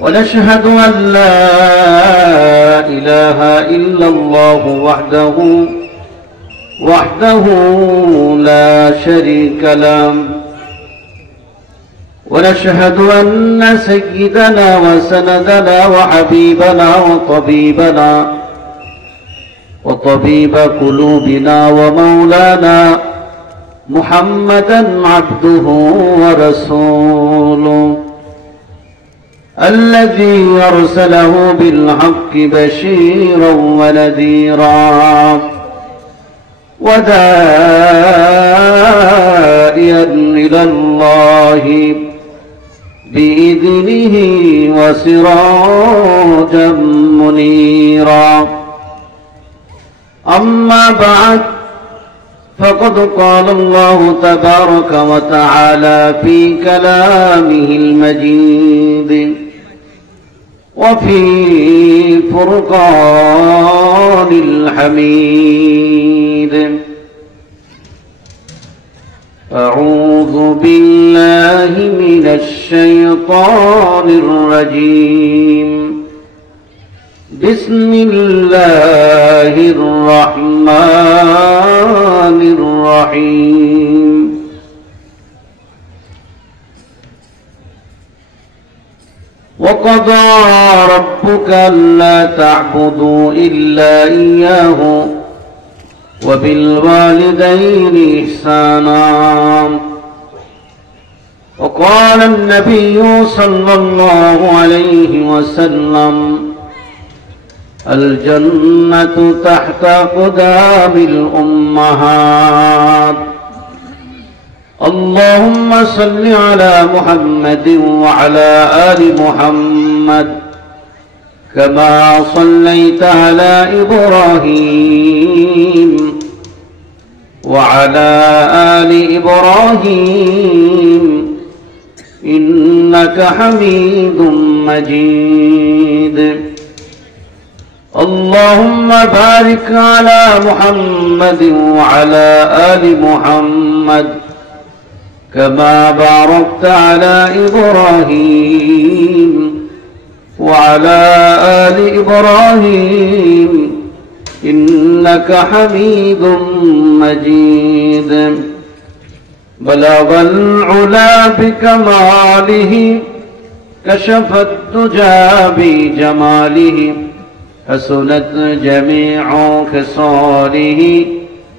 ونشهد أن لا إله إلا الله وحده لا شريك له ونشهد أن سيدنا وسندنا وحبيبنا وطبيب قلوبنا ومولانا محمدا عبده ورسوله الذي أرسله بالحق بشيرا ونذيرا وداعيا إلى الله بإذنه وسراجا منيرا أما بعد فقد قال الله تبارك وتعالى في كلامه المجيد وفي فرقان الحميد أعوذ بالله من الشيطان الرجيم بسم الله الرحمن الرحيم وقضى ربك ألا تعبدوا إلا إياه وبالوالدين إحسانا وقال النبي صلى الله عليه وسلم الجنة تحت أقدام الأمهات اللهم صل على محمد وعلى آل محمد كما صليت على إبراهيم وعلى آل إبراهيم إنك حميد مجيد اللهم بارك على محمد وعلى آل محمد كما باركت على إبراهيم وعلى آل إبراهيم إنك حميد مجيد بلغ العلا بكماله كشف الدجى بجماله حسنت جميع خصاله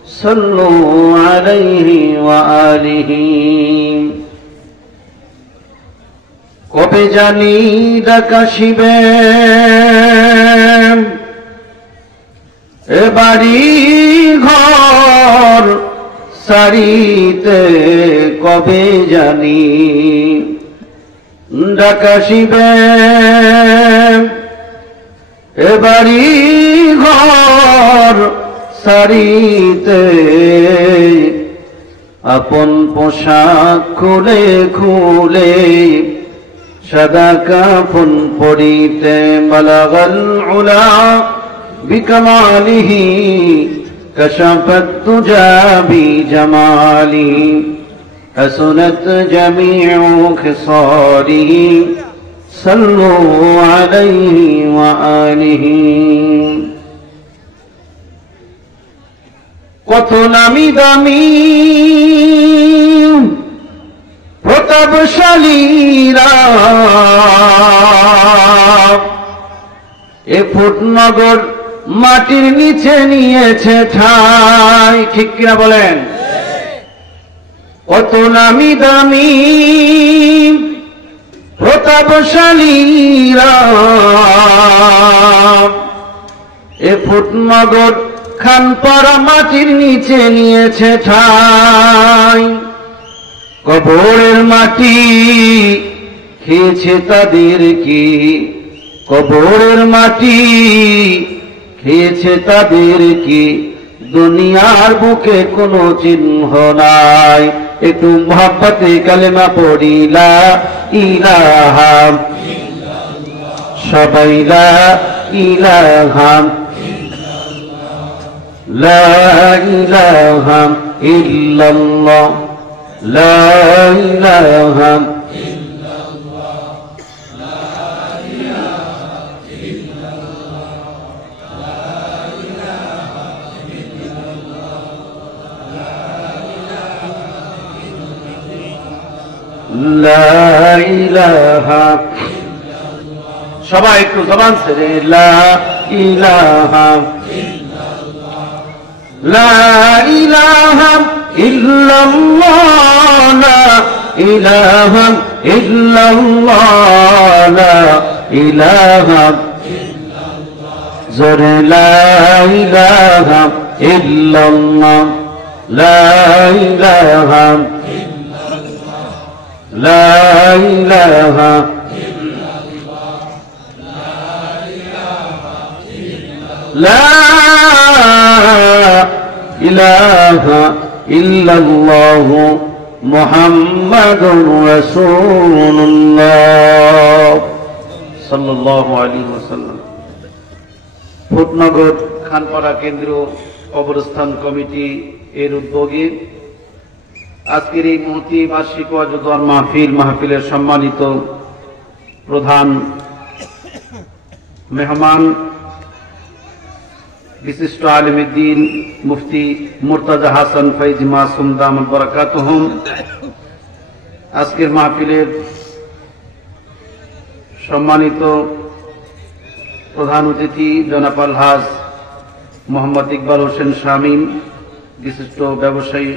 صلوا عليه وآله কবে জানি ডাকাশিবে এ বাড়ি ঘর সারিতে কবে জানি ডাকাশিবে এ বাড়ি ঘর সারিতে আপন পোশাক খুলে খুলে সাদা কাফন পরিতে বালাগাল উলা বিকামালিহি কাশাফাত তুজা বিজামালিহি হাসনাত জামিউ খিসালিহি সাল্লু আলাইহি ওয়া আলিহি কত নামি দামি প্রতাপশালীরা এ ফুটনগর মাটির নিচে নিয়েছে ঠাঁই ঠিক কিনা বলেন কত নামি দামি প্রতাপশালীরা এ ফুটনগর খানপাড়া মাটির নিচে নিয়েছে ঠাঁই কবরের মাটি খেয়েছে তাদের কি কবরের মাটি খেয়েছে তাদের কি দুনিয়ার বুকে কোনো চিহ্ন নাই একটু মোহাব্বতে কালেমা পড়ি লা ইলাহা সবাই লা ইলাহা লা ইলাহা ইল্লাল্লাহ লা ইলাহা লা ইলাহা, সবাই একটু জবান ছেড়ে লা ইলাহা, লা ইলাহা ইল্লাল্লাহ, লা ইলাহা ইল্লাল্লাহ, লা ইলাহা, জোরে লা ইলাহা ইল্লাল্লাহ, লা ইলাহা, লা ইলাহা, লা ইলাহা ইল্লাল্লাহ মুহাম্মাদুর রাসূলুল্লাহ সাল্লাল্লাহু আলাইহি ওয়াসাল্লাম। ফুটনগর খানপাড়া কেন্দ্রীয় কবরস্থান কমিটি এর উদ্যোগে আজকের এই মহতী বার্ষিক ওয়াজুদান মাহফিলের সম্মানিত প্রধান মেহমান বিশিষ্ট আলেমে দ্বীন মুফতি মুর্তজা হাসান ফৈজ মাসুম দামাত বারাকাতুহুম, আজকের মাহফিলের সম্মানিত প্রধান অতিথি জনাব আলহাজ মোহাম্মদ ইকবাল হোসেন শামীম, বিশিষ্ট ব্যবসায়ী,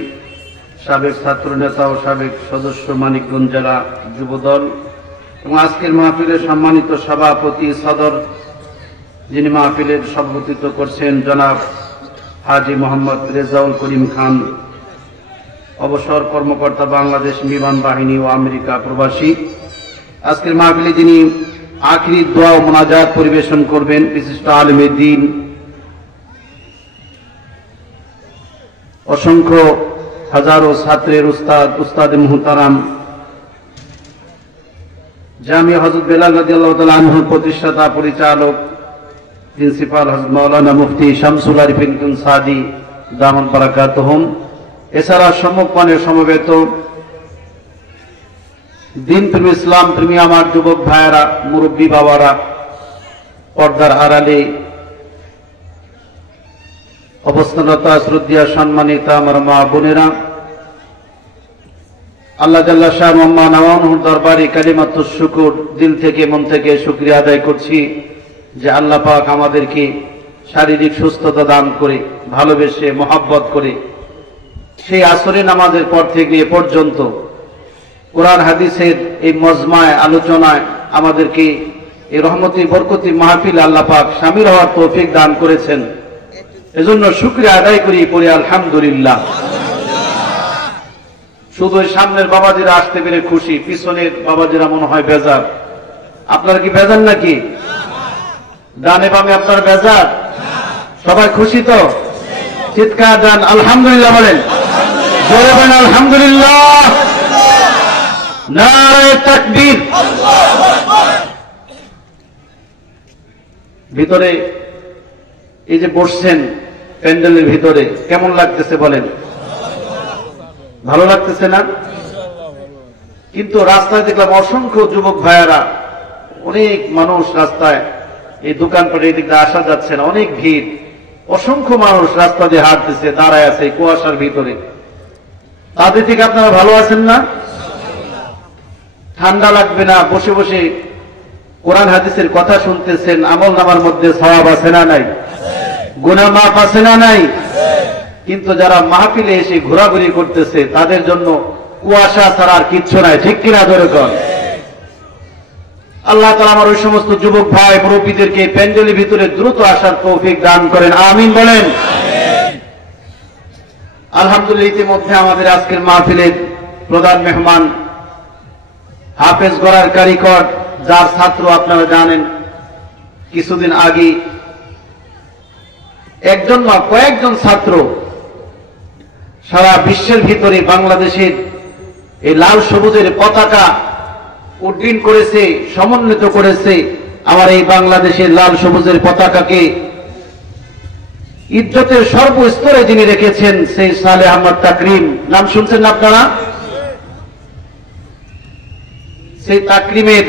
সাবেক ছাত্র নেতা ও সাবেক সদস্য মানিকগঞ্জ জেলা যুবদল, এবং আজকের মাহফিলের সম্মানিত সভাপতি সদর, যিনি মাহফিলের সভাপতিত্ব করছেন জনাব হাজী মোহাম্মদ রেজাউল করিম খান, অবসর কর্মকর্তা, বাংলাদেশ বিমান বাহিনী ও আমেরিকা প্রবাসী। আজকের মাহফিলে যিনি আখিরি দোয়া ও মোনাজাত পরিবেশন করবেন বিশিষ্ট আলেমে দ্বীন, অসংখ্য হাজারো ছাত্রের উস্তাদ মুহতারাম, জামিয়া হযরত বেলাল রাদিয়াল্লাহু তাআলা আনহুর প্রতিষ্ঠাতা পরিচালক প্রিন্সিপাল হযরত মাওলানা মুফতি শামসুল আরিফিন সাদি দামাত বারাকাতুহুম, এছাড়া সম্মুখপানে সমবেত দিন প্রেমী, ইসলাম প্রেমী আমার যুবক ভাইয়েরা, মুরব্বী বাবারা, পর্দার আড়ালে অবস্থানরত শ্রদ্ধেয় সম্মানিতা আমার মা বোনেরা, আল্লাহ জাল্লা শাহ মোহাম্মদ নওয়ানুর দরবারে কালিমাতুশ শুকর, দিল থেকে মন থেকে শুকরিয়া আদায় করছি যে আল্লাহ পাক আমাদেরকে শারীরিক সুস্থতা দান করে, ভালোবেসে মহব্বত করে সেই আসরে নামাজের পর থেকে এ পর্যন্ত কোরআন হাদিসের এই মজমায় আলোচনায় আমাদেরকে এই রহমতি বরকতি মাহফিল আল্লাহ পাক শামিল হওয়ার তৌফিক দান করেছেন। এজন্য শুকরিয়া আদায় করি, পড়ি আলহামদুলিল্লাহ। শুধু সামনের বাবাজিরা আসতে পেরে খুশি, পিছনের বাবাজিরা মনে হয় বেজার। আপনারা কি বেজার নাকি? ডানে বামে আপনার বেজার? সবাই খুশি তো? চিৎকার দেন আলহামদুলিল্লাহ বলেন, জোরে বলেন আলহামদুলিল্লাহ, নারে তাকবীর। ভিতরে এই যে বসছেন প্যান্ডেলের ভিতরে, কেমন লাগতেছে বলেন? ভালো লাগতেছে না? কিন্তু রাস্তায় দেখলাম অসংখ্য যুবক ভাইয়েরা, অনেক মানুষ রাস্তায়, এই দোকানপাটে এই দিকটা আসা যাচ্ছে না, অনেক ভিড়, অসংখ্য মানুষ রাস্তা দিয়ে হাঁটতেছে, দাঁড়ায় আছে এই কুয়াশার ভিতরে। তাদের থেকে আপনারা ভালো আছেন না? ঠান্ডা লাগবে না, বসে বসে কোরআন হাদিসের কথা শুনতেছেন, আমল নামার মধ্যে সওয়াব আছে না নাই? গুনাহ মাফ আছে না নাই? কিন্তু যারা মাহফিলে এসে ঘোরাঘুরি করতেছে তাদের জন্য কুয়াশা ছাড়া আর কিচ্ছু নাই, ঠিক কিনা ধরে কর? আল্লাহ তাআলা আমার ওই সমস্ত যুবক ভাই মুরব্বীদেরকে প্যান্ডেলের ভিতরে দ্রুত আসার তৌফিক দান করেন, আমিন বলেন। আলহামদুলিল্লাহ, ইতিমধ্যে আমাদের আজকের মাহফিলের প্রধান মেহমান, হাফেজ গড়ার কারিগর, যার ছাত্র আপনারা জানেন, কিছুদিন আগে একজন না কয়েকজন ছাত্র সারা বিশ্বের ভিতরে বাংলাদেশের এই লাল সবুজের পতাকা উড্ডীন করেছে, সমন্বিত করেছে। আমার এই বাংলাদেশের লাল সবুজের পতাকাকে ইজ্জতের সর্বস্তরে যিনি রেখেছেন সেই সালেহ আহমদ তাকরিম, নাম শুনছেন না আপনারা? সেই তাকরিমের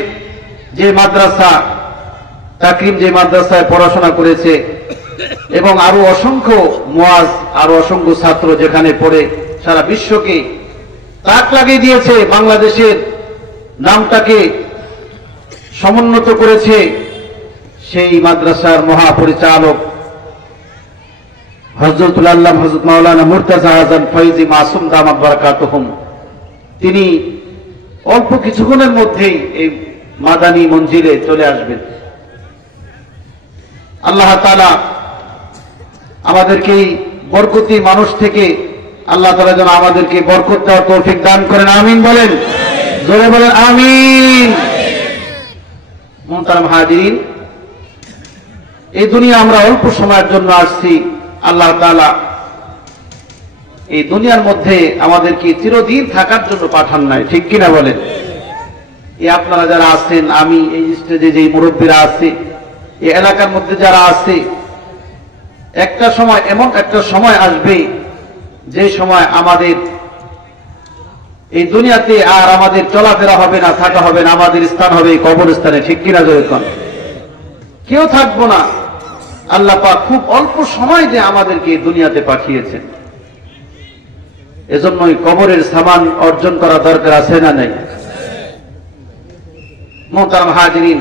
যে মাদ্রাসা, তাকরিম যে মাদ্রাসায় পড়াশোনা করেছে, এবং আরো অসংখ্য মুয়াজ, আরো অসংখ্য ছাত্র যেখানে পড়ে সারা বিশ্বকে তাক লাগিয়ে দিয়েছে বাংলাদেশের নামটাকে সমুন্নত করেছে সেই মাদ্রাসার মহাপরিচালক হযরতুল আল্লামা হযরত মাওলানা মুর্তজা হাসান ফয়জি মাসুম দামাত বারাকাতুহুম। তিনি অল্প কিছুক্ষণের মধ্যেই এই মাদানী মঞ্জিলে চলে আসবেন। আল্লাহ তাআলা আমাদেরকে বরকতি মানুষ থেকে আল্লাহ তাআলা যেন আমাদেরকে বরকত দেওয়ার তৌফিক দান করেন, আমিন বলেন, জোরে বলেন আমিন। মুহতারাম হাজিরিন, এই দুনিয়া আমরা অল্প সময়ের জন্য আসছি। আল্লাহ তাআলা এই দুনিয়ার মধ্যে আমাদেরকে চিরদিন থাকার জন্য পাঠান নাই, ঠিক কিনা বলেন? এই আপনারা যারা আছেন, আমি এই স্টেজে যে মুরব্বীরা আছে, এই এলাকার মধ্যে যারা আছে, একটা সময় এমন একটা সময় আসবে যে সময় আমাদের এই দুনিয়াতে আর আমাদের চলাফেরা হবে না, থাকা হবে না, আমাদের স্থান হবে কবরস্থানে, ঠিক কিনা যখন কেউ থাকবো না। আল্লাহ পাক খুব অল্প সময় যে আমাদেরকে দুনিয়াতে পাঠিয়েছেন, এজন্যই কবরের সামান অর্জন করা দরকার আছে না নাই? মুহতারাম হাজিরিন,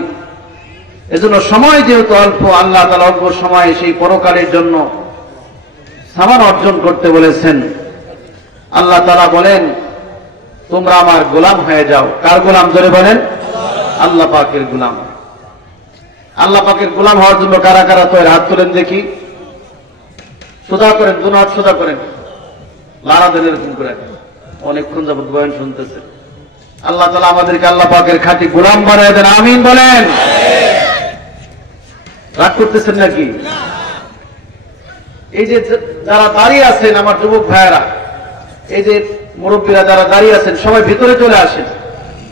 এজন্য সময় যেহেতু অল্প, আল্লাহ তাআলা অল্প সময়ে সেই পরকালের জন্য সামান অর্জন করতে বলেছেন। আল্লাহ তাআলা বলেন, তোমরা আমার গোলাম হয়ে যাও। কার গোলাম? জোরে বলেন, আল্লাহ পাকের গোলাম। আল্লাহ পাকের গোলাম হওয়ার জন্য কারা কারা তো হাত তোলেন দেখি, সোজা করেন, দুনো হাত সোজা করেন, লারা দেন এরকম করে, অনেকক্ষণ যাবত বয়ান শুনতেছে। আল্লাহ তাআলা আমাদেরকে আল্লাহ পাকের খাঁটি গোলাম বানায় দেন, আমিন বলেন। রাগ করতেছেন নাকি? এই যে যারা দাঁড়িয়ে আছেন আমার যুবক ভাইয়েরা, এই যে মুরব্বীরা যারা দাঁড়িয়ে আছেন, সবাই ভিতরে চলে আসেন।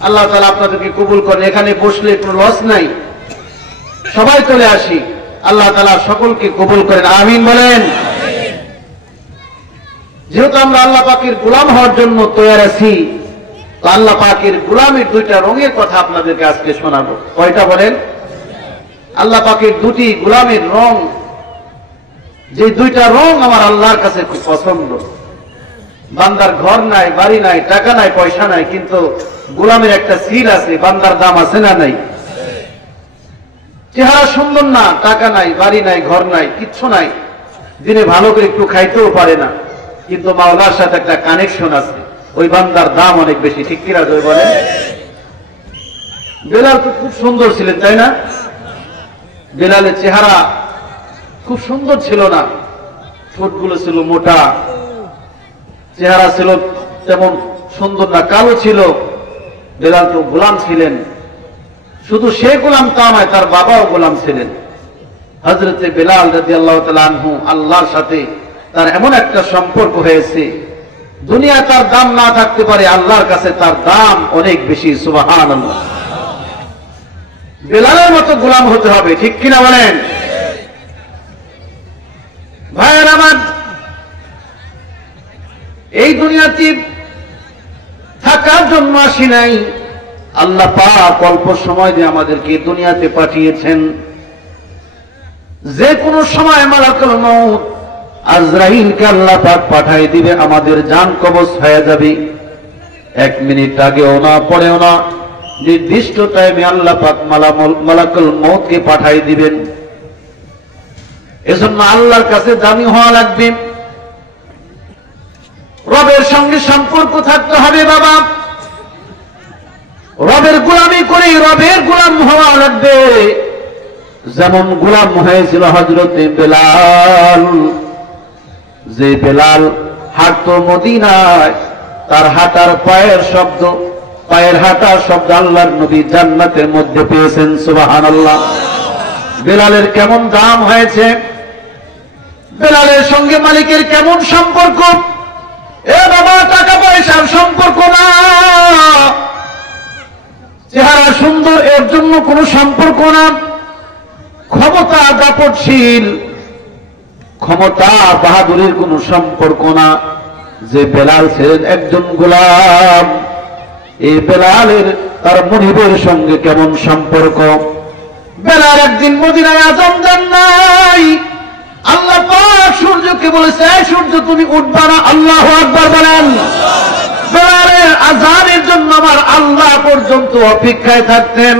আল্লাহ তাআলা আপনাদেরকে কবুল করেন। এখানে বসলে কোনো লস নাই, সবাই চলে আসি। আল্লাহ তাআলা সকলকে কবুল করেন, আমিন বলেন। যেহেতু আমরা আল্লাহ পাকের গোলাম হওয়ার জন্য তৈরি আছি, তো আল্লাহ পাকের গোলামের দুইটা রঙের কথা আপনাদেরকে আজকে শোনাবো। কয়টা বলেন? আল্লাহ পাকের দুটি গোলামের রং, যে দুইটা রং আমার আল্লাহর কাছে খুব পছন্দ। বান্দার ঘর নাই, বাড়ি নাই, টাকা নাই, পয়সা নাই, কিন্তু গোলামের একটা সিল আছে, বান্দার দাম আছে না নাই? চেহারা সুন্দর না, টাকা নাই, বাড়ি নাই, ঘর নাই, কিচ্ছু নাই, দিনে ভালো করে একটু খাইতেও পারে না, কিন্তু মাওলার সাথে একটা কানেকশন আছে, ওই বান্দার দাম অনেক বেশি, ঠিক কিনা জয় বলে? বেলাল তো খুব সুন্দর ছিলেন, তাই না? বেলালের চেহারা খুব সুন্দর ছিল না, ঠোঁটগুলো ছিল মোটা, চেহারা ছিল তেমন সুন্দর না, কালো ছিল। বেলাল তো গোলাম ছিলেন, শুধু সে গোলাম তা নয়, তার বাবাও গোলাম ছিলেন। হযরতে বেলাল রাদিয়াল্লাহু তাআলা আনহু আল্লাহর সাথে তার এমন একটা সম্পর্ক হয়েছে, দুনিয়া তার দাম না থাকতে পারে, আল্লাহর কাছে তার দাম অনেক বেশি, সুবহানাল্লাহ। বেলালের মতো গোলাম হতে হবে, ঠিক কিনা বলেন? ভাইয়ের আমার, এই দুনিয়াতে থাকার জন্য আসি নাই, আল্লাহ পাক অল্প সময় দিয়ে আমাদেরকে দুনিয়াতে পাঠিয়েছেন। যে কোনো সময় মালাকুল মউত আজরাইলকে আল্লাহ পাক পাঠিয়ে দিবে, আমাদের জান কবজ হয়ে যাবে। 1 মিনিট আগেও না পরেও না, নির্দিষ্ট টাইমে আল্লাহ পাক মালাকুল মউতকে পাঠিয়ে দিবেন। এজন্য আল্লাহর কাছে দামি হওয়া লাগবে, রবের সঙ্গে সম্পর্ক থাকতে হবে। বাবা, রবের গোলামি করে রবের গোলাম হওয়া লাগবে। যেমন গোলাম হয়েছিল হযরতে বেলাল, যে বেলাল হাঁটতো মদিনায়, তার হাঁটার পায়ের শব্দ, পায়ের হাঁটার শব্দ আল্লাহর নবী জান্নাতের মধ্যে পেয়েছেন, সুবহানাল্লাহ। বেলালের কেমন দাম হয়েছে, বেলালের সঙ্গে মালিকের কেমন সম্পর্ক। এ বাবা, টাকা পয়সার সম্পর্ক না, চেহারা সুন্দর এর জন্য কোনো সম্পর্ক না, ক্ষমতা দাপটশীল, ক্ষমতা বাহাদুরের কোনো সম্পর্ক না। যে বেলাল ছিলেন একজন গোলাম, এই বেলালের তার মুনিবের সঙ্গে কেমন সম্পর্ক। বেলাল একদিন মদিনায় আযান দেন নাই, আল্লাহ পাক সূর্যকে বলেছে, এই সূর্য তুমি উঠবা না, আল্লাহু আকবার বলেন। বেলালের আযানের জন্য আমার আল্লাহ পর্যন্ত অপেক্ষায় থাকতেন।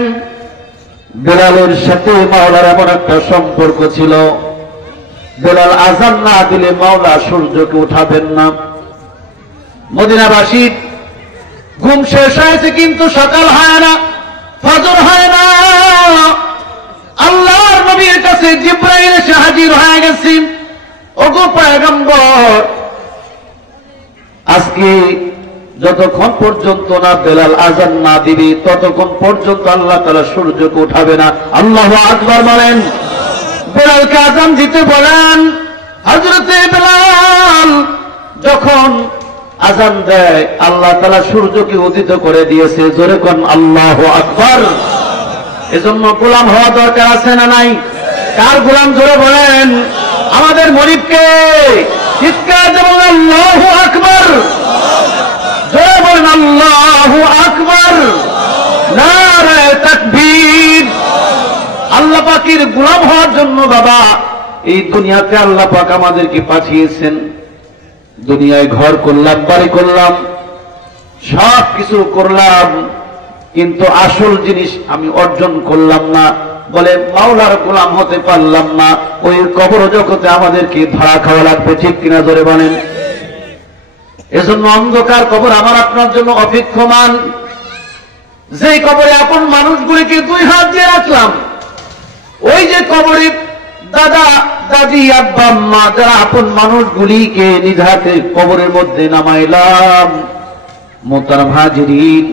বেলালের সাথে মাওলার এমন একটা সম্পর্ক ছিল, বেলাল আযান না দিলে মাওলা সূর্যকে উঠাবেন না। মদিনাবাসীর ঘুম শেষ হয়েছে কিন্তু সকাল হয় না, ফজর হয় না। আল্লাহর নবীর কাছে জিবরাইল এসে হাজির হয়ে গেছে। ওগো পয়গম্বর, আজকে যতক্ষণ পর্যন্ত না বেলাল আযান না দিবে ততক্ষণ পর্যন্ত আল্লাহ তাআলা সূর্যকে উঠাবে না। আল্লাহু আকবার বলেন। বেলালকে আযান দিতে বলেন। হযরতে বেলাল যখন আযান দেয় আল্লাহ তাআলা সূর্যকে উদিত করে দিয়েছে। জোরে কোন আল্লাহু আকবার। এজন্য গোলাম হওয়া দরকার আছে না নাই? কার গোলাম জোরে বলেন? আমাদের মনিবকে। চিৎকার দেবেন আল্লাহু আকবার। জোরে বলেন আল্লাহু আকবার। নারে তাকবীর। আল্লাহ পাকের গোলাম হওয়ার জন্য বাবা এই দুনিয়াতে আল্লাহ পাক আমাদেরকে পাঠিয়েছেন। দুনিয়ায় ঘর করলাম, বাড়ি করলাম, সব কিছু করলাম, কিন্তু আসল জিনিস আমি অর্জন করলাম না বলে মাওলার গোলাম হতে পারলাম না। ওই কবর জগতে আমাদেরকে ধরা খাওয়া লাগবে, ঠিক কিনা জোরে বলেন? এজন্য অন্ধকার কবর আমার আপনার জন্য অপেক্ষমান। যে কবরে আপন মানুষগুলিকে দুই হাত দিয়ে রাখলাম, ওই যে কবরে দাদা দাদি আব্বা আম্মা যারা আপন মানুষগুলিকে নিজ হাতে কবরের মধ্যে নামাইলাম, মোহতারাম হাজিরিন,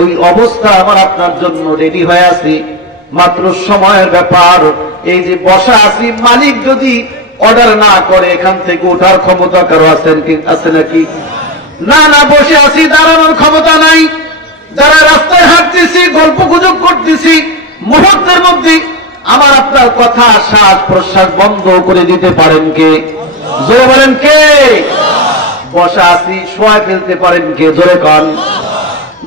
ওই অবস্থা আমার আপনার জন্য রেডি হয়ে আছে। মাত্র সময়ের ব্যাপার। এই যে বসা আছি, মালিক যদি অর্ডার না করে এখান থেকে ওঠার ক্ষমতা কারো আছে নাকি? না না, বসে আছি, দাঁড়ানোর ক্ষমতা নাই। যারা রাস্তায় হাঁটতেছি, গল্প গুজব করতেছি, মুহূর্তের মধ্যে আমার আপনার কথা শ্বাস প্রশ্বাস বন্ধ করে দিতে পারেন কে? জোরে বলেন কে? বসা আছি, শোয়া ফেলতে পারেন কে? জোরে কন।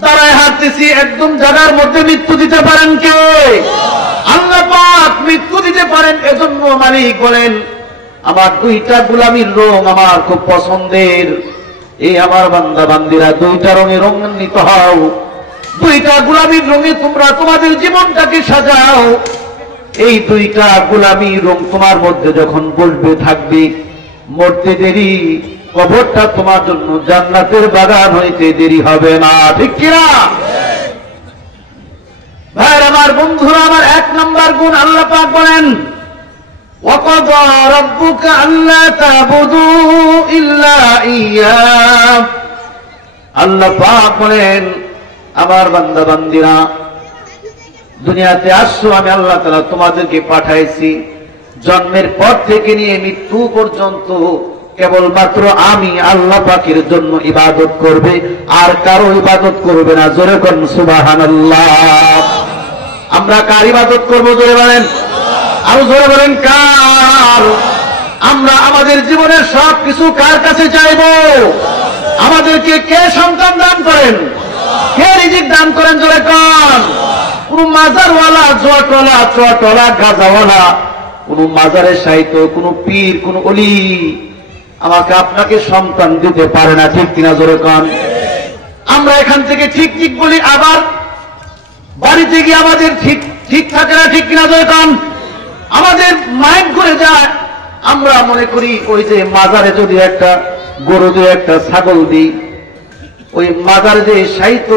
দাঁড়ায় হাঁটতেছি, একদম জায়গার মধ্যে মৃত্যু দিতে পারেন কে? আল্লাহ পাক মৃত্যু দিতে পারেন। এজন্য মালিক বলেন, আমার দুইটা গোলামির রং আমার খুব পছন্দের। এই আমার বান্দা বান্দিরা দুইটা রঙে রঙান্বিত হও, দুইটা গোলামির রঙে তোমরা তোমাদের জীবনটাকে সাজাও। এই দুইটা গোলামির রং তোমার মধ্যে যখন বসবে থাকবে, মরতে দেরি, কবরটা তোমার জন্য জান্নাতের বাগান হইতে দেরি হবে না, ঠিক কিনা? ভাইরা আমার, বন্ধুরা আমার, এক নাম্বার গুণ আল্লাহ পাক বলেন, ওয়াকাদা রাব্বুকা আল্লা তা'বুদু ইল্লা ইয়্যাহু। আল্লাহ পাক বলেন, আমার বান্দা বান্দিরা, দুনিয়াতে আসছো, আমি আল্লাহ তাআলা তোমাদেরকে পাঠাইছি। জন্মের পর থেকে নিয়ে মৃত্যু পর্যন্ত কেবলমাত্র আমি আল্লাহ পাকের জন্য ইবাদত করবে, আর কারো ইবাদত করবে না। জোরে করেন সুবহানাল্লাহ। আমরা কার ইবাদত করব? জোরে বলেন, আরো জোরে বলেন কার? আমরা আমাদের জীবনের সব কিছু কার কাছে চাইব? আমাদেরকে কে সন্তান দান করেন? কে রিজিক দান করেন? জোরে কন। কোন মাজারওয়ালা, জোয়াটওয়ালা, চোয়াটওয়ালা, গাজাওয়ালা, কোন মাজারের সাহিত্য, কোন পীর, কোন অলি আমাকে আপনাকে সন্তান দিতে পারে না, ঠিক কিনা জোরে কন? আমরা এখান থেকে ঠিক ঠিক বলি, আবার বাড়িতে গিয়ে আমাদের ঠিক ঠিক থাকে না, ঠিক কিনা জোরে কন? আমাদের মাইন্ড করে যায়, আমরা মনে করি ওই যে মাজারে যদি একটা গরু দিয়ে একটা ছাগল দিই, ওই মাজারে যে সাহিত্য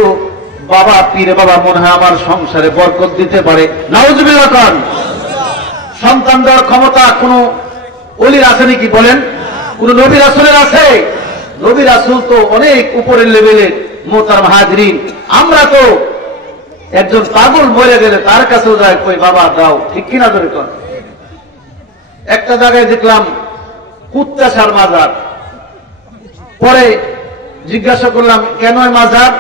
বাবা পীর বাবা মনে হয় আমার সংসারে বরকত দিতে পারে। নাউজুবিল্লাহ কন। সন্তান দেওয়ার ক্ষমতা কোন ওলির আছে নাকি বলেন? কোন নবী রাসূলের আছে? নবী রাসূল তো অনেক উপরের লেভেলের। মুহতারাম হাজিরিন, আমরা তো একজন পাগল মরে গেলে তার কাছেও যায়, কই বাবা দাও, ঠিক কিনা ধরে কর। একটা জায়গায় দেখলাম কুত্তাশার মাজার, পরে জিজ্ঞাসা করলাম কেন মাজার?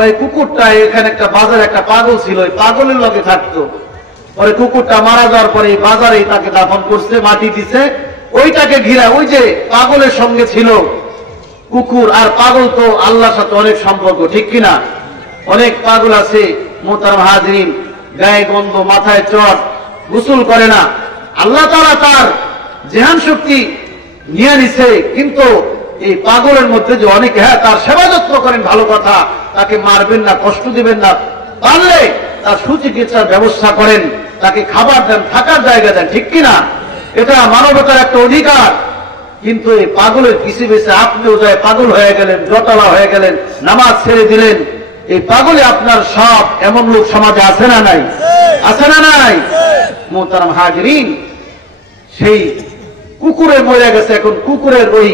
ওই কুকুরটা এখানে একটা বাজারে একটা পাগল ছিল, ওই পাগলের লগে থাকতো। পরে কুকুরটা মারা যাওয়ার পরে বাজারেই তাকে দাফন করছে, মাটি দিছে। ওইটাকে ঘিরা ওই যে পাগলের সঙ্গে ছিল কুকুর, আর পাগল তো আল্লাহর সাথে অনেক সম্পর্ক, ঠিক কিনা? অনেক পাগল আছে মুহতারাম হাজিরিন, গায়ে গন্ধ, মাথায় চট, গোসল করে না। আল্লাহ তাআলা তার জেহান শক্তি নিয়ে নিছে, কিন্তু এই পাগলের মধ্যে যে অনেকে, হ্যাঁ তার সেবা যত্ন করেন, ভালো কথা, তাকে মারবেন না, কষ্ট দিবেন না, পারলে তার সুচিকিৎসার ব্যবস্থা করেন, তাকে খাবার দেন, থাকার জায়গা দেন, ঠিক কিনা? এটা মানবতার একটা অধিকার। কিন্তু এই পাগলের পিছে পিছে আপনিও যায় পাগল হয়ে গেলেন, জটালা হয়ে গেলেন, নামাজ ছেড়ে দিলেন। এই পাগলে আপনার সব এমন লোক সমাজে আছে না নাই? আছে না নাই? মোহতারাম হাজরিন, সেই কুকুরে মরে গেছে, এখন কুকুরের ওই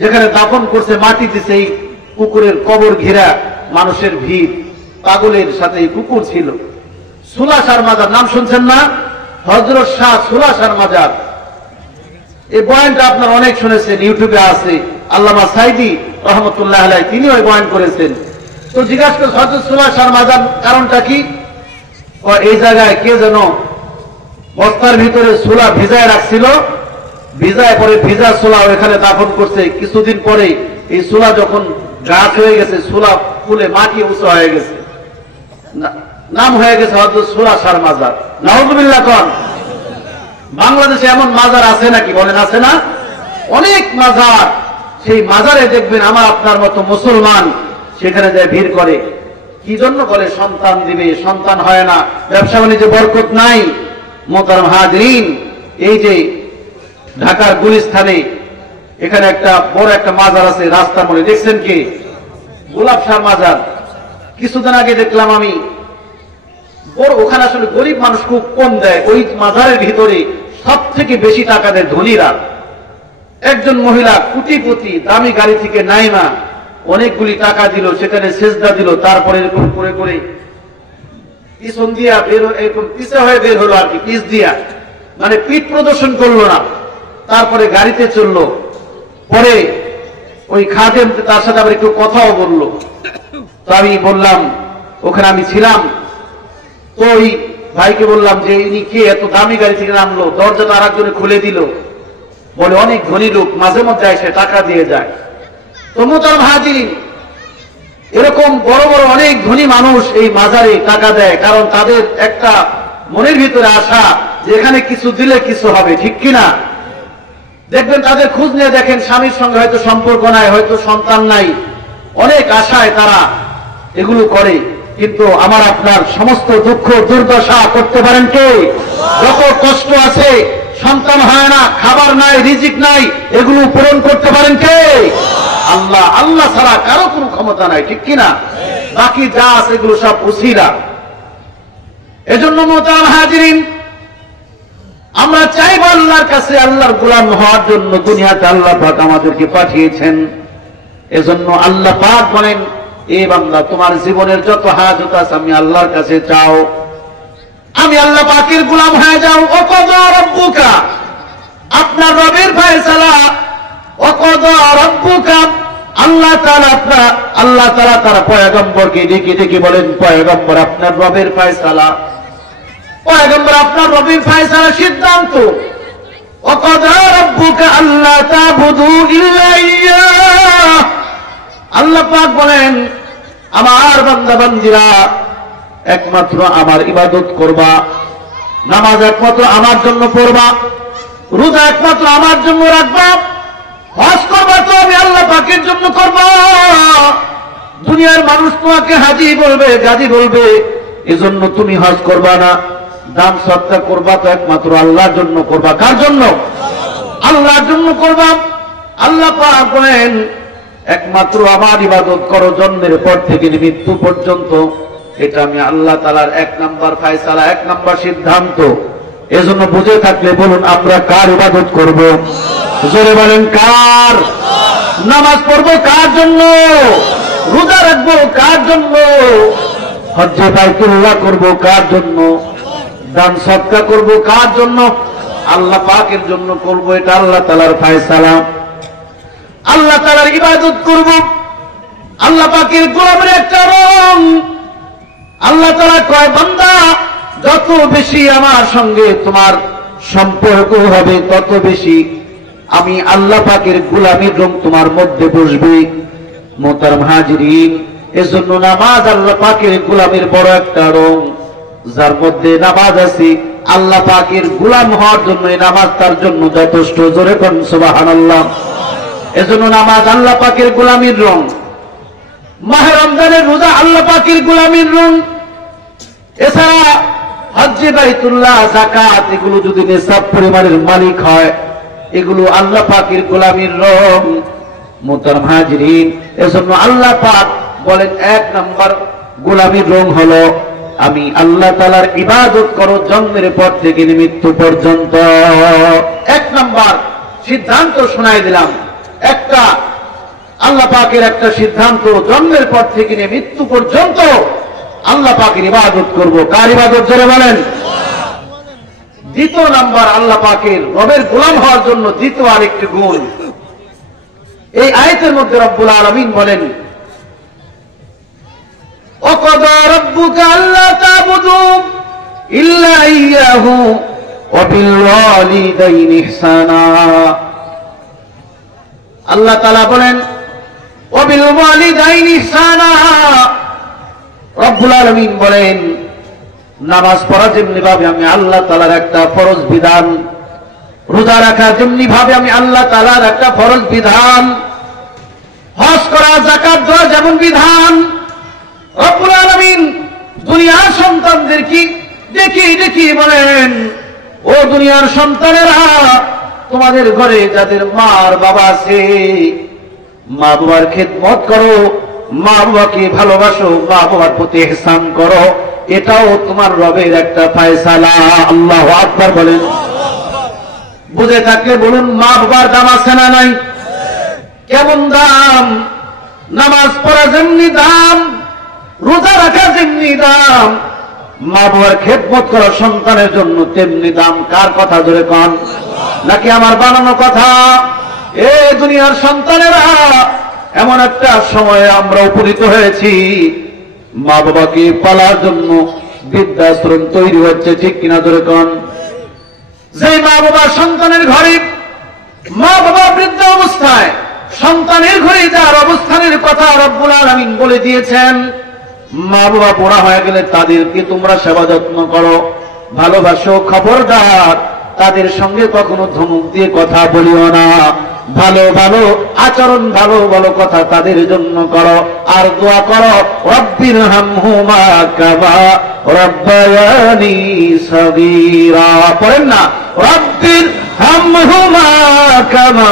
যেখানে দাফন করছে মাটি দিছে, এই কুকুরের কবর ঘেরা মানুষের ভিড়, পাগলের সাথে এই কুকুর ছিল। সুলাসার মাজার নাম শুনছেন না? হযরত শাহ সুলাসার মাজার। এই বয়ানটা আপনার অনেক শুনেছেন, ইউটিউবে আছে, আল্লামা সাইদি রহমতুল্লাহ আলাইহি তিনি ওই বয়ান করেছেন। তো জিজ্ঞাসা করে হযরত সুলাসার মাজার কারণটা কি? এই জায়গায় কে যেন বস্তার ভিতরে সুলা ভিজায় রাখছিল, ভিজায় পরে ভিজা সুলা এখানে দাফন করছে। কিছুদিন পরে এই সুলা যখন গাছ হয়ে গেছে, সুলা ফুলে মাটি উঁচু হয়ে গেছে, নাম হয়ে গেছে হযরত সুলাসার মাজার। নাউযুবিল্লাহ কোন। বাংলাদেশে এমন মাজার আছে নাকি বলেন? আছে না? অনেক মাজার। সেই মাজারে দেখবেন আমার আপনার মতো মুসলমান সেখানে যায় ভিড় করে। কি জন্য? বলে সন্তান দিবে, সন্তান হয় না, ব্যবসা বাণিজ্যে বরকত নাই। মোহতারাম হাজরিন, এই যে ঢাকার গুলিস্তানে এখানে একটা বড় একটা মাজার আছে রাস্তার মোড়ে, দেখছেন কি? গোলাপ শাহ মাজার। কিছুদিন আগে দেখলাম আমি, বড় ওখানে আসলে গরিব মানুষ খুব কম দেয়। ওই মাজারের ভিতরে সব থেকে বেশি টাকা দেয় ধনীরা। একজন মহিলা কোটিপতি, দামি গাড়ি থেকে নাইমা অনেকগুলি টাকা দিল, সেখানে সেজদা দিল, তারপরে এরকম করে করে পিছন দিয়া বের, এরকম পিছে হয়ে বের হলো আর কি, পিছ দিয়া, মানে পিঠ প্রদর্শন করলো না। তারপরে গাড়িতে চললো। পরে ওই খাদেম তার সাথে আবার একটু কথাও বললো। তো আমি বললাম, ওখানে আমি ছিলাম, তো ওই ভাইকে বললাম যে ইনি কে, এত দামি গাড়ি থেকে নামলো? দরজাটা আর একজনে খুলে দিল। বলে অনেক ধনী লোক, মাঝে মধ্যে এসে টাকা দিয়ে যায়। তো মোহতারাম হাজিরিন, এরকম বড় বড় অনেক ধনী মানুষ এই মাজারে টাকা দেয়, কারণ তাদের একটা মনের ভিতরে আশা যে এখানে কিছু দিলে কিছু হবে, ঠিক কিনা? দেখবেন তাদের খোঁজ নিয়ে দেখেন, স্বামীর সঙ্গে হয়তো সম্পর্ক নাই, হয়তো সন্তান নাই, অনেক আশায় তারা এগুলো করে। কিন্তু আমার আপনার সমস্ত দুঃখ দুর্দশা করতে পারেন কে? যত কষ্ট আছে, সন্তান হয় না, খাবার নাই, রিজিক নাই, এগুলো পূরণ করতে পারেন কে? আল্লাহ। আল্লাহ ছাড়া কারো কোনো ক্ষমতা নাই, ঠিক কিনা? বাকি যা আছে এগুলো সব উসিলা। এজন্য মোহতারাম হাজিরিন, আমরা চাইব আল্লাহর কাছে আল্লাহর গোলাম হওয়ার জন্য। দুনিয়াতে আল্লাহ পাক আমাদেরকে পাঠিয়েছেন। এজন্য আল্লাহ পাক বলেন, এ বান্দা তোমার জীবনের যত হাজত আছে আমি আল্লাহর কাছে চাও, আমি আল্লাহ পাকের গোলাম হয়ে যাও। ওয়াকাদা রাব্বুকা, আপনার রবের ফয়সালা। ওয়াকাদা রাব্বুকা, আল্লাহ তাআলা তারা পয়গম্বরকে ডেকে ডেকে বলেন, পয়গম্বর আপনার রবের ফয়সালা, পয়গম্বর আপনার রবের ফয়সালা, সিদ্ধান্ত। ওয়াকাদা রাব্বুকা আল্লা তা'বুদু ইল্লা ইয়্যাহ, আল্লাহ পাক বলেন আমার বান্দা বান্দীরা একমাত্র আমার ইবাদত করবা, নামাজ একমাত্র আমার জন্য পড়বা, রোজা একমাত্র আমার জন্য রাখবা, হজ করবা তো আমি আল্লাহ পাকের জন্য করবা। দুনিয়ার মানুষ তোমাকে হাজি বলবে, গাজী বলবে, এজন্য তুমি হজ করবা না। দান সদকা করবা তো একমাত্র আল্লাহর জন্য করবা। কার জন্য? আল্লাহর জন্য করবা। আল্লাহ পাক বলেন একমাত্র আমার ইবাদত করো জন্মের পর থেকে মৃত্যু পর্যন্ত। এটা আমি আল্লাহ তাআলার এক নাম্বার ফয়সালা, এক নাম্বার সিদ্ধান্ত। এজন্য বুঝে থাকলে বলুন, আমরা কার ইবাদত করব? জোরে বলেন কার? নামাজ পড়বো কার জন্য? রোজা রাখবো কার জন্য? হজ্জে বাইতুল্লাহ করবো কার জন্য? দান সদকা করবো কার জন্য? আল্লাহ পাকের জন্য করবো। এটা আল্লাহ তাআলার ফয়সালা। আল্লাহ তাআলার ইবাদত করব, আল্লাহ পাকের গোলামের একটা রং। আল্লাহ তাআলা কয়, বান্দা যত বেশি আমার সঙ্গে তোমার সম্পর্ক হবে তত বেশি আমি আল্লাহ পাকের গোলামের রং তোমার মধ্যে বসবে। মোহতারাম হাজিরিন, এজন্য নামাজ আল্লাহ পাকের গোলামের বড় একটা রং। যার মধ্যে নামাজ আছে, আল্লাহ পাকের গোলাম হওয়ার জন্য এই নামাজ তার জন্য যথেষ্ট। জোরে কোন সুবহানাল্লাহ। এজন্য নামাজ আল্লাহ পাকের গোলামীর রং, মাহে রমজানের রোজা আল্লাহ পাকের গোলামীর রং। এছাড়া হজ্জে বাইতুল্লাহ, যাকাত, এগুলো যদি নিসাব পরিমাণের মালিক হয়, এগুলো আল্লাহ পাকের গোলামীর রং। মুহতারাম হাজিরিন, এজন্য আল্লাহ পাক বলেন 1 নাম্বার গোলামীর রং হলো আমি আল্লাহ তাআলার ইবাদত করো জন্মের পর থেকে মৃত্যু পর্যন্ত। 1 নাম্বার সিদ্ধান্ত শোনাই দিলাম, একটা আল্লাহ পাকের একটা সিদ্ধান্ত, জন্মের পর থেকে নিয়ে মৃত্যু পর্যন্ত আল্লাহ পাকের ইবাদত করব। কার ইবাদত জোরে বলেন? দ্বিতীয় নাম্বার আল্লাহ পাকের রবের গোলাম হওয়ার জন্য দ্বিতীয় আরেকটি গুণ এই আয়াতের মধ্যে রব্বুল আলামিন বলেন, ওয়াকাদা রাব্বুকা আল্লা তা'বুদু ইল্লা ইয়্যাহু ওয়া বিল ওয়ালিদাইনি ইহসানা। আল্লাহ তাআলা বলেন ওয়া বিল ওয়ালিদাইনি ইহসানা। রব্বুল আলামিন বলেন নামাজ পড়া যেমনি ভাবে আমি আল্লাহ তাআলার একটা ফরজ বিধান, রোজা রাখা যেমনি ভাবে আমি আল্লাহ তাআলার একটা ফরজ বিধান, হজ করা, যাকাত দেওয়া যেমন বিধান, রব্বুল আলামিন দুনিয়ার সন্তানদেরকে দেখি বলেন, ও দুনিয়ার সন্তানেরা, তোমাদের ঘরে যাদের মার বাবা আছে, মা বাবার খেদমত করো, মা বাবাকে ভালোবাসো, মা বাবার প্রতি ইহসান করো, এটাও তোমার রবের একটা ফয়সালা। আল্লাহু আকবার বলেন। বুঝে থাকলে বলুন, মা বাবার দাম আছে না নাই? কেমন দাম? নামাজ পড়া যেমনি দাম, রোজা রাখা যেমনি দাম, মা বাবার খেদমত করা সন্তানের জন্য তেমনি দাম। কার কথা ধরে কন? নাকি আমার বানানো কথা? এ দুনিয়ার সন্তানেরা, এমন একটা সময়ে আমরা উপনীত হয়েছি, মা বাবাকে পালার জন্য বৃদ্ধাশ্রম তৈরি হচ্ছে, ঠিক কিনা ধরে কন? যে মা বাবা সন্তানের ঘরে, মা বাবা বৃদ্ধ অবস্থায় সন্তানের ঘরে যার অবস্থানের কথা রব্বুল আলামিন বলে দিয়েছেন, মা বাবা বুড়া হয়ে গেলে তাদেরকে তোমরা সেবা যত্ন করো, ভালোবাসো, খবরদার তাদের সঙ্গে কখনো ধমক দিয়ে কথা বলিও না, ভালো ভালো আচরণ, ভালো ভালো কথা তাদের জন্য করো, আর দোয়া করো রব্বির হামহুমা কামা রব্বায়ানি সগীরা। পড়েন না, রব্বির হামহুমা কামা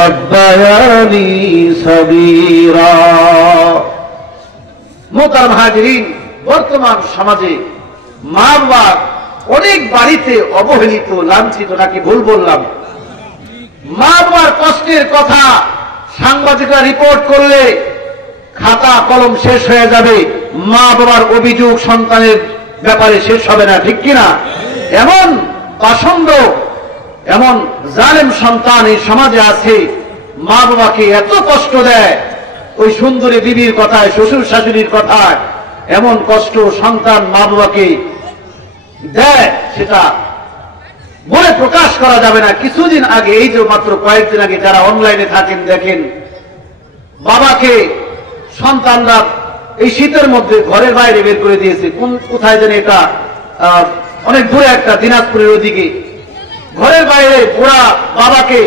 রব্বায়ানি সগীরা। মুহতারাম হাজিরিন, বর্তমান সমাজে মা বাবা অনেক বাড়িতে অবহেলিত, লাঞ্ছিত, নাকি ভুল বললাম? মা বাবার কষ্টের কথা সাংবাদিকরা রিপোর্ট করলে খাতা কলম শেষ হয়ে যাবে, মা বাবার অভিযোগ সন্তানের ব্যাপারে শেষ হবে না, ঠিক কিনা? এমন পাষণ্ড, এমন জালেম সন্তান এই সমাজে আছে, মা বাবাকে এত কষ্ট দেয়, ওই সুন্দরী বিবির কথায়, শ্বশুর শাশুড়ির কথায় এমন কষ্ট সন্তান মা বাবাকে দেয়, সেটা বলে প্রকাশ করা যাবে না। কিছুদিন আগে, এই যে মাত্র কয়েকদিন আগে, যারা অনলাইনে থাকেন দেখেন, বাবাকে সন্তানরা এই শীতের মধ্যে ঘরের বাইরে বের করে দিয়েছে। কোথায় যেন এটা, অনেক দূরে একটা, দিনাজপুরের ওদিকে, ঘরের বাইরে বুড়া বাবাকে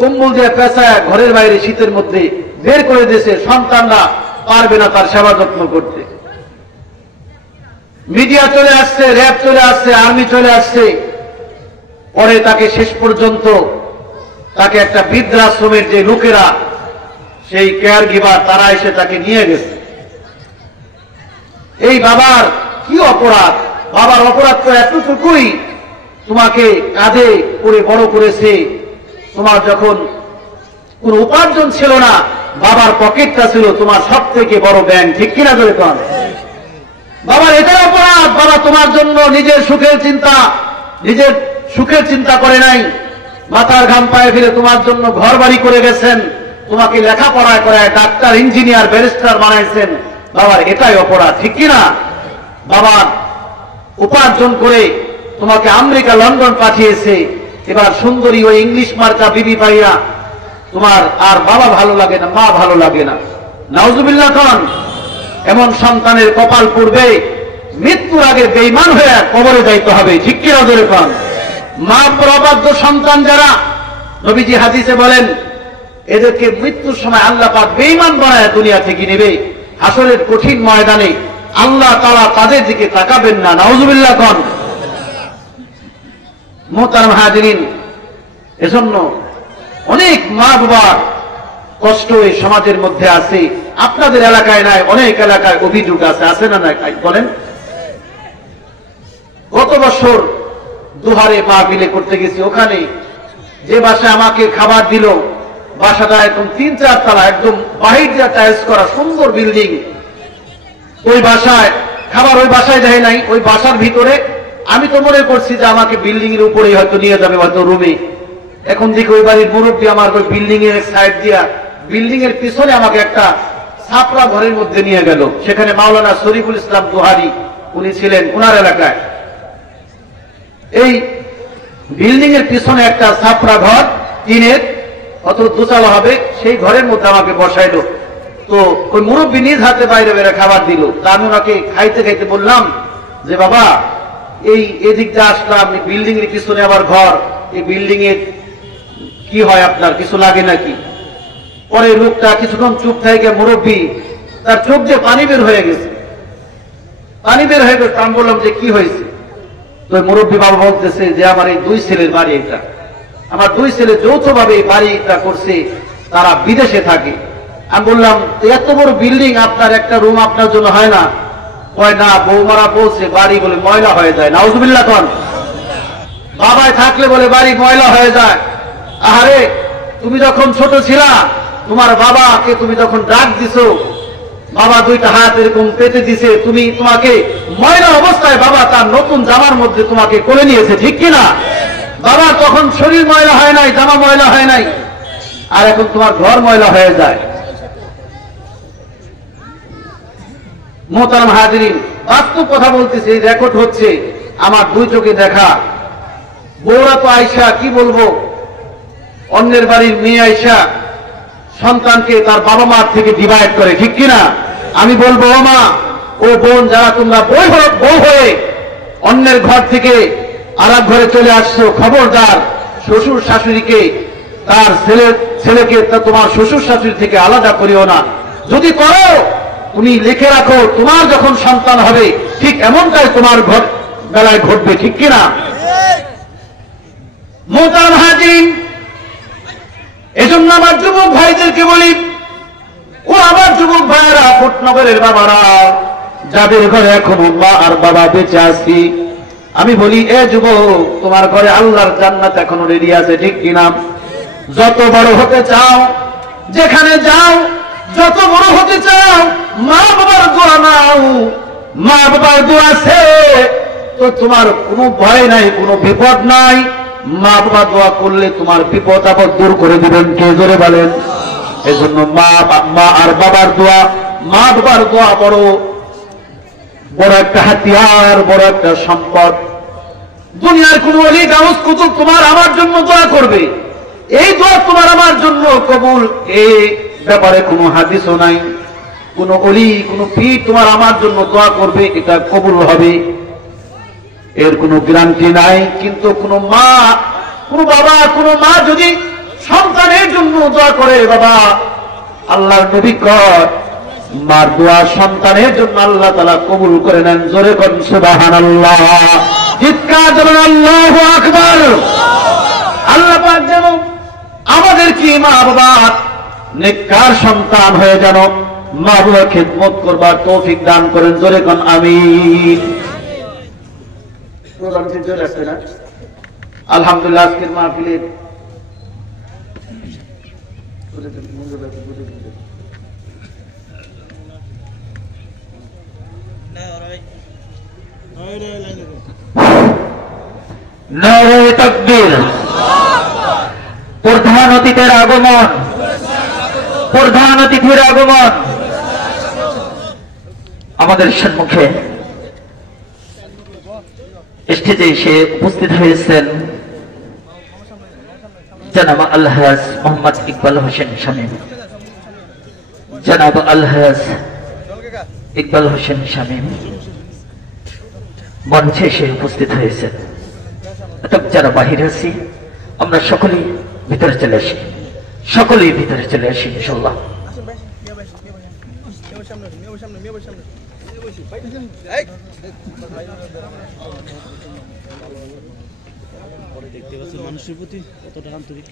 কম্বল দিয়ে পেঁচায় ঘরের বাইরে শীতের মধ্যে বের করে দিয়েছে। সন্তানরা পারবে না তার সেবা যত্ন করতে। মিডিয়া চলে আসছে, র্যাব চলে আসছে, আর্মি চলে আসছে, পরে তাকে শেষ পর্যন্ত তাকে একটা বৃদ্ধাশ্রমের যে লোকেরা, সেই কেয়ার গিভার, তারা এসে তাকে নিয়ে গেছে। এই বাবার কি অপরাধ? বাবার অপরাধ তো এতটুকুই, তোমাকে কাঁধে করে বড় করেছে, তোমার যখন কোন উপার্জন ছিল না, বাবার পকেটটা ছিল তোমার সব থেকে বড় ব্যাংক, ঠিক কিনা ধরে কন? বাবার এটার অপরাধ, বাবা তোমার জন্য নিজের সুখের চিন্তা করে নাই, মাথার ঘাম পায়ে ফেলে তোমার জন্য ঘর বাড়ি করে গেছেন, তোমাকে লেখাপড়ায় করায় ডাক্তার, ইঞ্জিনিয়ার, ব্যারিস্টার বানাইছেন, বাবার এটাই অপরাধ, ঠিক কিনা? বাবার উপার্জন করে তোমাকে আমেরিকা, লন্ডন পাঠিয়েছে, এবার সুন্দরী ওই ইংলিশ মার্কা বিবি পাইয়া তোমার আর বাবা ভালো লাগে না, মা ভালো লাগে না, নাউজুবিল্লাহ খান। এমন সন্তানের কপাল পূর্বে মৃত্যুর আগে বেঈমান হয়ে কবরে যাইতে হবে, ঠিক কিনা ধরে খান? মা বাবার অবাধ্য সন্তান যারা, নবীজি হাদিসে বলেন, এদেরকে মৃত্যুর সময় আল্লাহ পাক বেঈমান বানায় দুনিয়া থেকে নেবে, হাসরের কঠিন ময়দানে আল্লাহ তাআলা তাদের দিকে তাকাবেন না। নাউজুবিল্লাহ কোন। মুহতারাম হাজিরিন, এজন্য অনেক মা বাবার কষ্ট এই সমাজের মধ্যে আছে। আপনাদের এলাকায় নাই, অনেক এলাকায় অভিযোগ আছে, আছে না নাই বলেন? গত বছর দুহারে মাহফিল করতে গেছি, ওখানে যে বাসায় আমাকে খাবার দিল, বাসাটা একদম 3-4 তলা, একদম বাহির দিয়ে টাইলস করা সুন্দর বিল্ডিং। ওই বাসায় খাবার ওই বাসায় দেয় নাই, ওই বাসার ভিতরে। আমি তো মনে করছি যে আমাকে বিল্ডিং এর উপরেই হয়তো নিয়ে যাবে, হয়তো রুমে। এখন দেখি ওই বাড়ির মুরব্বী আমার ওই বিল্ডিং এর সাইড দিয়া, বিল্ডিং এর পিছনে আমাকে একটা ছাপড়া ঘরের মধ্যে নিয়ে গেল। সেখানে মাওলানা শরীফুল ইসলাম দুহারি উনি ছিলেন, ওনার এলাকায়। এই বিল্ডিং এর পিছনে একটা ছাপড়া ঘর, টিনের, অত দোতলা হবে, সেই ঘরের মধ্যে আমাকে বসাইলো। তো ওই মুরব্বী নিজ হাতে বাইরে বেড়ে খাবার দিল। তা আমি ওনাকে খাইতে খাইতে বললাম যে বাবা, এই এদিক দিয়ে আসলাম, বিল্ডিং এর পিছনে আবার ঘর, এই বিল্ডিং এর কি হয়, আপনার কিছু লাগে নাকি? পরে লোকটা কিছুক্ষণ চুপ থেকে, মুরব্বী তার চোখ দিয়ে পানি বের হয়ে গেছে, পানি বের হয়ে গেছে। আমি বললাম যে কি হয়েছে? তো মুরব্বী বাবা বলতেছে যে আমার এই 2 ছেলের বাড়ি এটা, আমার 2 ছেলে যৌথভাবে এই বাড়িটা করছে, তারা বিদেশে থাকে। আমি বললাম এত বড় বিল্ডিং, আপনার একটা রুম আপনার জন্য হয় না? কয় না, বৌমারা বলছে বাড়ি বলে ময়লা হয়ে যায়। নাউজুবিল্লাহ কোন। বাবায় থাকলে বলে বাড়ি ময়লা হয়ে যায়। আরে তুমি যখন ছোট ছিলা, তোমার বাবাকে তুমি যখন ডাক দিছো, বাবা 2টা হাত এরকম পেতে দিছে, তোমাকে ময়লা অবস্থায় বাবা তার নতুন জামার মধ্যে তোমাকে কোলে নিয়েছে, ঠিক কিনা? বাবা তখন শরীর ময়লা হয় নাই, জামা ময়লা হয় নাই, আর এখন তোমার ঘর ময়লা হয়ে যায়। মুহতারাম হাজিরিন, বাস্তব কথা বলতেছি, রেকর্ড হচ্ছে, আমার 2 চোখে দেখা। বউরা তো আয়সা, কি বলবো, অন্যের বাড়ির মেয়ে আয়সা সন্তানকে তার বাবা মার থেকে ডিভাইড করে, ঠিক কিনা? আমি বলবো ও মা, ও বোন, যারা তোমরা বউ হয়ে অন্যের ঘর থেকে আর এক ঘরে চলে আসছো, খবরদার শ্বশুর শাশুড়িকে, তার ছেলেকে তোমার শ্বশুর শাশুড়ি থেকে আলাদা করিও না। যদি করো, তুমি লিখে রাখো, তোমার যখন সন্তান হবে ঠিক এমনটাই তোমার বেলায় ঘটবে, ঠিক কিনা? মুহতারাম হাজিরিন, এজন্য আমার যুবক ভাইদেরকে বলি, ও আমার যুবক ভাইয়েরা, ফুটনগরের বাবারা, যাদের ঘরে এখন মা আর বাবা বেঁচে আছি, আমি বলি এ যুবক, তোমার ঘরে আল্লাহর জান্নাত এখনো রেডি আছে, ঠিক কিনা? যত বড় হতে চাও, যেখানে যাও, যত বড় হতে চাও, মা বাবার দোয়া নাও। মা বাবার দোয়া আছে তো তোমার কোনো ভয় নাই, কোনো বিপদ নাই। মা বাবা দোয়া করলে তোমার বিপদ আপদ দূর করে দিবেন, কে জোরে বলেন? এজন্য মা আর বাবার দোয়া, মা বাবার দোয়া বড় একটা হাতিয়ার, বড় একটা সম্পদ। দুনিয়ার কোন ওলি গাউস কুতুব তোমার আমার জন্য দোয়া করবে, এই দোয়া তোমার আমার জন্য কবুল, এই ব্যাপারে কোনো হাদিসও নাই। কোন ওলি, কোন পীর তোমার আমার জন্য দোয়া করবে, এটা কবুল হবে, এর কোনো গ্যারান্টি নাই। কিন্তু কোন মা, কোন বাবা, কোন মা যদি সন্তানের জন্য দোয়া করে, বাবা, আল্লাহর নবী কয় মার দোয়া সন্তানের জন্য আল্লাহ তাআলা কবুল করে নেন। জোরে কোন সুবহানাল্লাহ, চিৎকার করুন আল্লাহু আকবার। আল্লাহ পাক যেন আমাদের কি মা বাবা নেককার সন্তান হয়ে যেন মা বাবার খিদমত করবার তৌফিক দান করেন। জোরে কোন আমিন। আলহামদুলিল্লাহ, আজকের মাহফিলের নারে তাকবীর, প্রধান অতিথির আগমন, প্রধান অতিথির আগমন। আমাদের সম্মুখে স্টেজে এসে উপস্থিত হয়েছেন জনাব আলহাজ মোহাম্মদ ইকবাল হোসেন শামীম। জনাব আলহাজ ইকবাল হোসেন শামীম মঞ্চে এসে উপস্থিত হয়েছেন। যারা বাহির আছি আমরা সকলেই ভিতরে চলে আসি, সকলেই ভিতরে চলে আসি ইনশাল্লাহ। দেখতে পাচ্ছেন মানুষের প্রতি কতটা আন্তরিক।